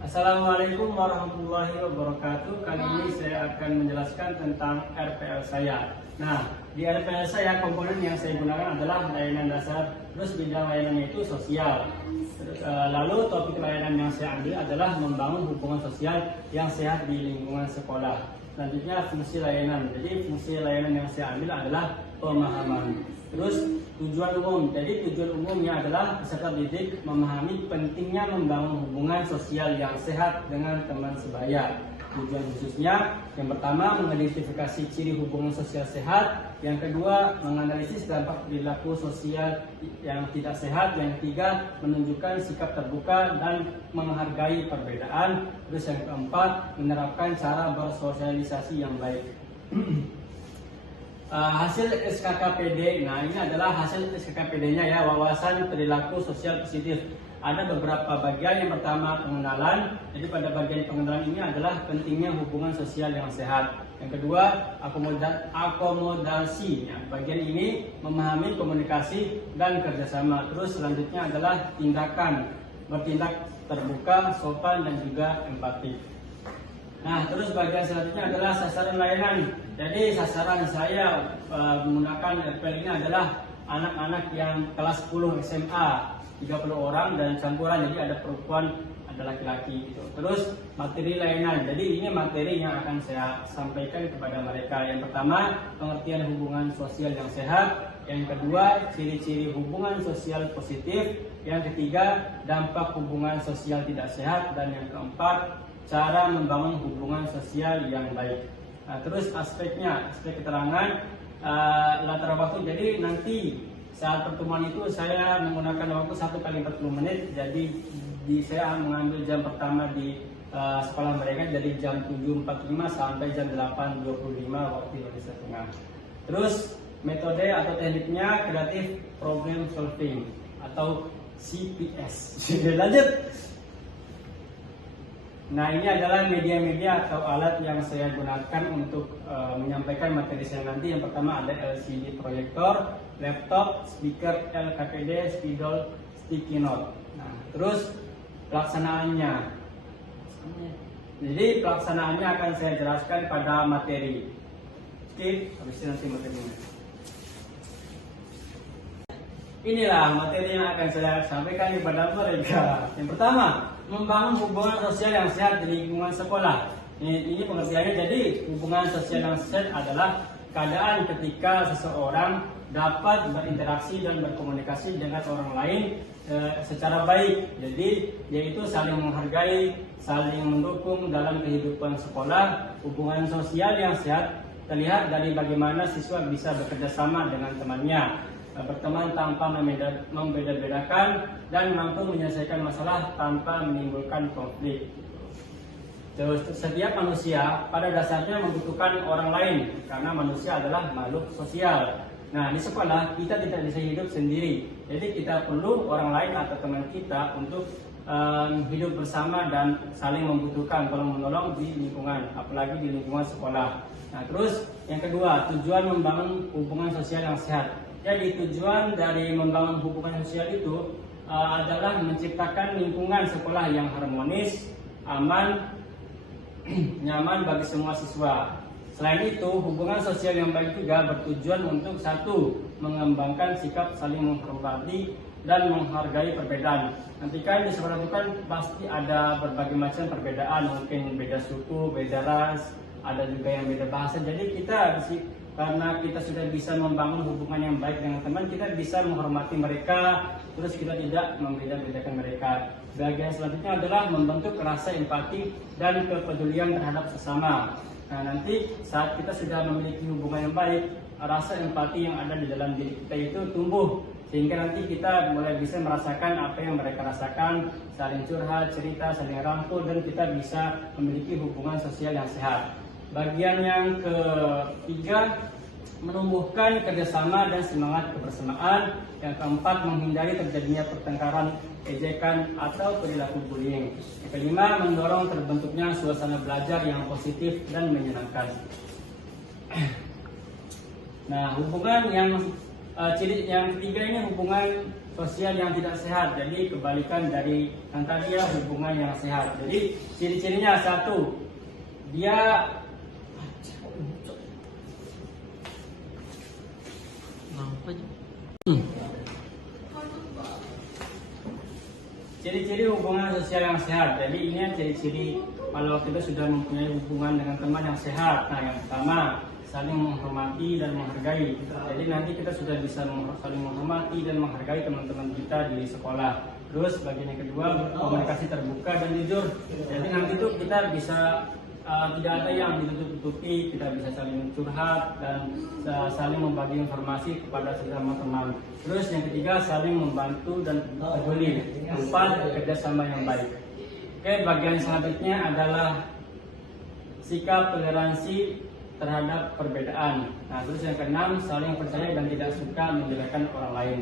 Assalamualaikum warahmatullahi wabarakatuh. Kali ini saya akan menjelaskan tentang RPL saya. Nah, di RPL saya komponen yang saya gunakan adalah layanan dasar, terus bidang layanannya itu sosial. Lalu topik layanan yang saya ambil adalah membangun hubungan sosial yang sehat di lingkungan sekolah. Selanjutnya fungsi layanan. Jadi fungsi layanan yang saya ambil adalah pemahaman. Terus tujuan umum. Jadi tujuan umumnya adalah peserta didik memahami pentingnya membangun hubungan sosial yang sehat dengan teman sebaya. Tujuan khususnya yang pertama mengidentifikasi ciri hubungan sosial sehat, yang kedua menganalisis dampak perilaku sosial yang tidak sehat, yang ketiga menunjukkan sikap terbuka dan menghargai perbedaan, terus yang keempat menerapkan cara bersosialisasi yang baik. Hasil SKKPD, nah ini adalah hasil SKKPD-nya ya, wawasan perilaku sosial positif. Ada beberapa bagian. Yang pertama pengenalan. Jadi pada bagian pengenalan ini adalah pentingnya hubungan sosial yang sehat. Yang kedua akomodasi. Ya, bagian ini memahami komunikasi dan kerjasama. Terus selanjutnya adalah tindakan, bertindak terbuka, sopan dan juga empati. Nah, terus bagian selanjutnya adalah sasaran layanan. Jadi sasaran saya menggunakan RPL ini adalah anak-anak yang kelas 10 SMA, 30 orang dan campuran, jadi ada perempuan, ada laki-laki gitu. Terus materi layanan. Jadi ini materi yang akan saya sampaikan kepada mereka. Yang pertama, pengertian hubungan sosial yang sehat. Yang kedua, ciri-ciri hubungan sosial positif. Yang ketiga, dampak hubungan sosial tidak sehat. Dan yang keempat, cara membangun hubungan sosial yang baik. Nah, terus aspek keterangan, latar waktu. Jadi nanti saat pertemuan itu saya menggunakan waktu 1x40 menit. Jadi saya mengambil jam pertama di sekolah mereka dari jam 7.45 sampai jam 8.25 waktu Indonesia Tengah. Terus metode atau tekniknya creative problem solving atau CPS. Lanjut. Nah, ini adalah media-media atau alat yang saya gunakan untuk menyampaikan materi saya nanti. Yang pertama ada LCD proyektor, laptop, speaker LKPD, spidol, sticky note. Nah, terus pelaksanaannya. Jadi pelaksanaannya akan saya jelaskan pada materi. Oke, habis itu nanti materinya. Inilah materi yang akan saya sampaikan kepada mereka. Yang pertama, membangun hubungan sosial yang sehat di lingkungan sekolah. Ini pengertiannya. Jadi hubungan sosial yang sehat adalah keadaan ketika seseorang dapat berinteraksi dan berkomunikasi dengan orang lain secara baik. Jadi yaitu saling menghargai, saling mendukung dalam kehidupan sekolah. Hubungan sosial yang sehat terlihat dari bagaimana siswa bisa bekerja sama dengan temannya, berteman tanpa membeda-bedakan, dan mampu menyelesaikan masalah tanpa menimbulkan konflik. Terus setiap manusia pada dasarnya membutuhkan orang lain karena manusia adalah makhluk sosial. Nah, di sekolah kita tidak bisa hidup sendiri. Jadi kita perlu orang lain atau teman kita untuk hidup bersama dan saling membutuhkan, tolong menolong di lingkungan, apalagi di lingkungan sekolah. Nah, terus yang kedua, tujuan membangun hubungan sosial yang sehat. Jadi tujuan dari membangun hubungan sosial itu adalah menciptakan lingkungan sekolah yang harmonis, aman, nyaman bagi semua siswa. Selain itu, hubungan sosial yang baik juga bertujuan untuk satu, mengembangkan sikap saling menghormati dan menghargai perbedaan. Nanti kan di sekolah itu kan pasti ada berbagai macam perbedaan, mungkin beda suku, beda ras, ada juga yang beda bahasa. Jadi karena kita sudah bisa membangun hubungan yang baik dengan teman, kita bisa menghormati mereka, terus kita tidak membeda-bedakan mereka. Bagian selanjutnya adalah membentuk rasa empati dan kepedulian terhadap sesama. Nah, nanti saat kita sudah memiliki hubungan yang baik, rasa empati yang ada di dalam diri kita itu tumbuh, sehingga nanti kita mulai bisa merasakan apa yang mereka rasakan, saling curhat, cerita, saling rangkul, dan kita bisa memiliki hubungan sosial yang sehat. Bagian yang ketiga, menumbuhkan kerjasama dan semangat kebersamaan. Yang keempat, menghindari terjadinya pertengkaran, ejekan, atau perilaku bullying. Yang kelima, mendorong terbentuknya suasana belajar yang positif dan menyenangkan. Nah, hubungan yang ciri yang ketiga ini hubungan sosial yang tidak sehat. Jadi kebalikan dari yang tadi ya, hubungan yang sehat. Jadi ciri-cirinya satu, dia ciri-ciri hubungan sosial yang sehat. Jadi ini ciri-ciri kalau kita sudah mempunyai hubungan dengan teman yang sehat. Nah, yang pertama, saling menghormati dan menghargai. Jadi nanti kita sudah bisa saling menghormati dan menghargai teman-teman kita di sekolah. Terus bagian yang kedua, komunikasi terbuka dan jujur. Jadi nanti tuh kita bisa tidak ada yang ditutup-tutupi, kita bisa saling curhat dan saling membagi informasi kepada sesama teman. Terus yang ketiga, saling membantu dan peduli. Keempat, kerjasama yang baik. Oke, bagian selanjutnya adalah sikap toleransi terhadap perbedaan. Nah, terus yang keenam, saling percaya dan tidak suka menjelekkan orang lain.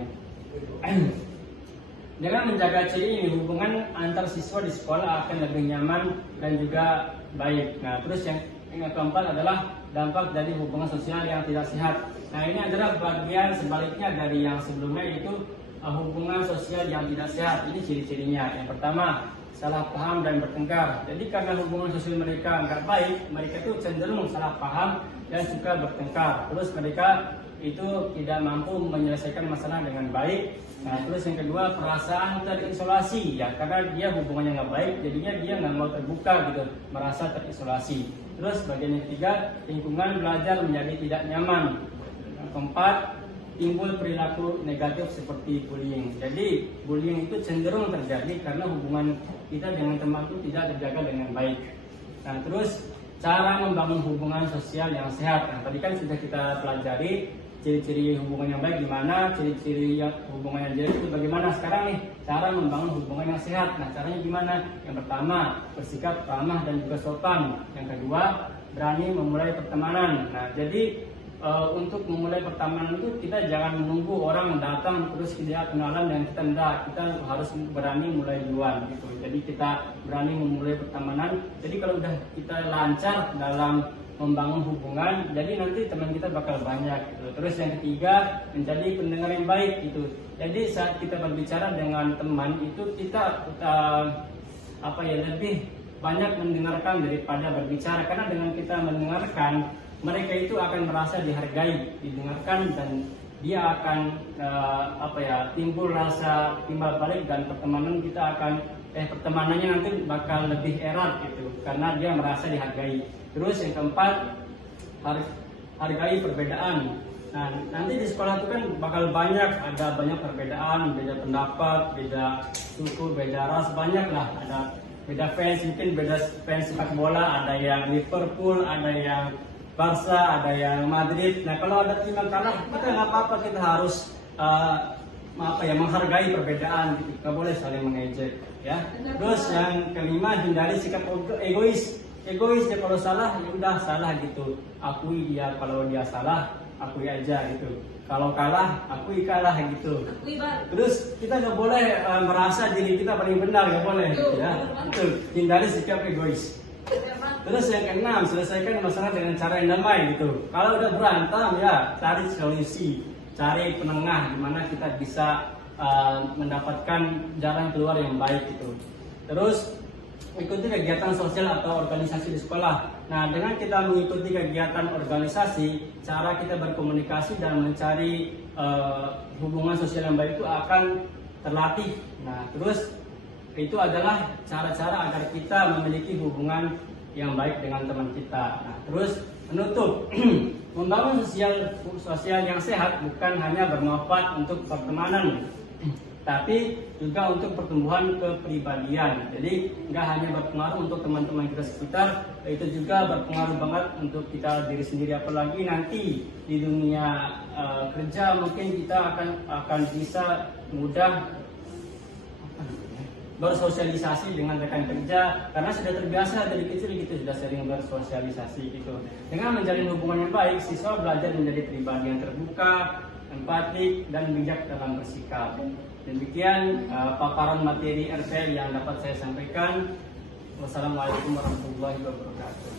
Dengan menjaga ciri ini, hubungan antar siswa di sekolah akan lebih nyaman dan juga baik. Nah, terus yang keempat adalah dampak dari hubungan sosial yang tidak sehat. Nah, ini adalah bagian sebaliknya dari yang sebelumnya, yaitu hubungan sosial yang tidak sehat. Ini ciri-cirinya. Yang pertama, salah paham dan bertengkar. Jadi karena hubungan sosial mereka nggak baik, mereka itu cenderung salah paham dan suka bertengkar. Terus mereka itu tidak mampu menyelesaikan masalah dengan baik. Nah, terus yang kedua, perasaan terisolasi ya, karena dia hubungannya nggak baik, jadinya dia nggak mau terbuka gitu, merasa terisolasi. Terus bagian yang ketiga, lingkungan belajar menjadi tidak nyaman. Yang keempat, timbul perilaku negatif seperti bullying. Jadi bullying itu cenderung terjadi karena hubungan kita dengan teman itu tidak terjaga dengan baik. Nah, terus cara membangun hubungan sosial yang sehat. Nah, tadi kan sudah kita pelajari ciri-ciri hubungan yang baik gimana, ciri-ciri yang hubungan yang jelek itu bagaimana. Sekarang nih, cara membangun hubungan yang sehat. Nah, caranya gimana? Yang pertama, bersikap ramah dan juga sopan. Yang kedua, berani memulai pertemanan. Nah, jadi untuk memulai pertemanan itu kita jangan menunggu orang datang terus kita kenalan dan kita enggak. Kita harus berani mulai duluan gitu. Jadi kita berani memulai pertemanan. Jadi kalau udah kita lancar dalam membangun hubungan, jadi nanti teman kita bakal banyak gitu. Terus yang ketiga, menjadi pendengar yang baik gitu. Jadi saat kita berbicara dengan teman itu kita lebih banyak mendengarkan daripada berbicara, karena dengan kita mendengarkan, mereka itu akan merasa dihargai, didengarkan, dan dia akan timbul rasa timbal balik, dan pertemanan kita akan pertemanannya nanti bakal lebih erat gitu, karena dia merasa dihargai. Terus yang keempat, hargai perbedaan. Nah, nanti di sekolah itu kan bakal ada banyak perbedaan, beda pendapat, beda suku, beda ras, banyak lah. Ada beda fans, mungkin beda fans sepak bola, ada yang Liverpool, ada yang Barca, ada yang Madrid. Nah, kalau ada tim yang kalah, kita nggak apa-apa, kita harus menghargai perbedaan gitu. Nggak boleh saling mengejek ya. Terus yang kelima, hindari sikap egois. Egois ya, kalau salah ya udah salah gitu. Akui dia, kalau dia salah akui aja gitu. Kalau kalah akui kalah gitu. Terus kita nggak boleh merasa diri kita paling benar, nggak boleh gitu ya. Betul. Hindari sikap egois. Terus yang keenam, selesaikan masalah dengan cara yang damai gitu. Kalau udah berantem ya cari solusi, cari penengah di mana kita bisa mendapatkan jalan keluar yang baik gitu. Terus ikuti kegiatan sosial atau organisasi di sekolah. Nah, dengan kita mengikuti kegiatan organisasi, cara kita berkomunikasi dan mencari hubungan sosial yang baik itu akan terlatih. Nah, terus itu adalah cara-cara agar kita memiliki hubungan yang baik dengan teman kita. Nah, terus menutup, membangun sosial yang sehat bukan hanya bermanfaat untuk pertemanan, tapi juga untuk pertumbuhan kepribadian. Jadi nggak hanya berpengaruh untuk teman-teman kita sekitar, itu juga berpengaruh banget untuk kita diri sendiri. Apalagi nanti di dunia kerja mungkin kita akan bisa mudah bersosialisasi dengan rekan kerja, karena sudah terbiasa dari kecil gitu, sudah sering bersosialisasi gitu. Dengan menjalin hubungan yang baik, siswa belajar menjadi pribadi yang terbuka, empatik, dan bijak dalam bersikap. Demikian paparan materi RPL yang dapat saya sampaikan. Wassalamualaikum warahmatullahi wabarakatuh.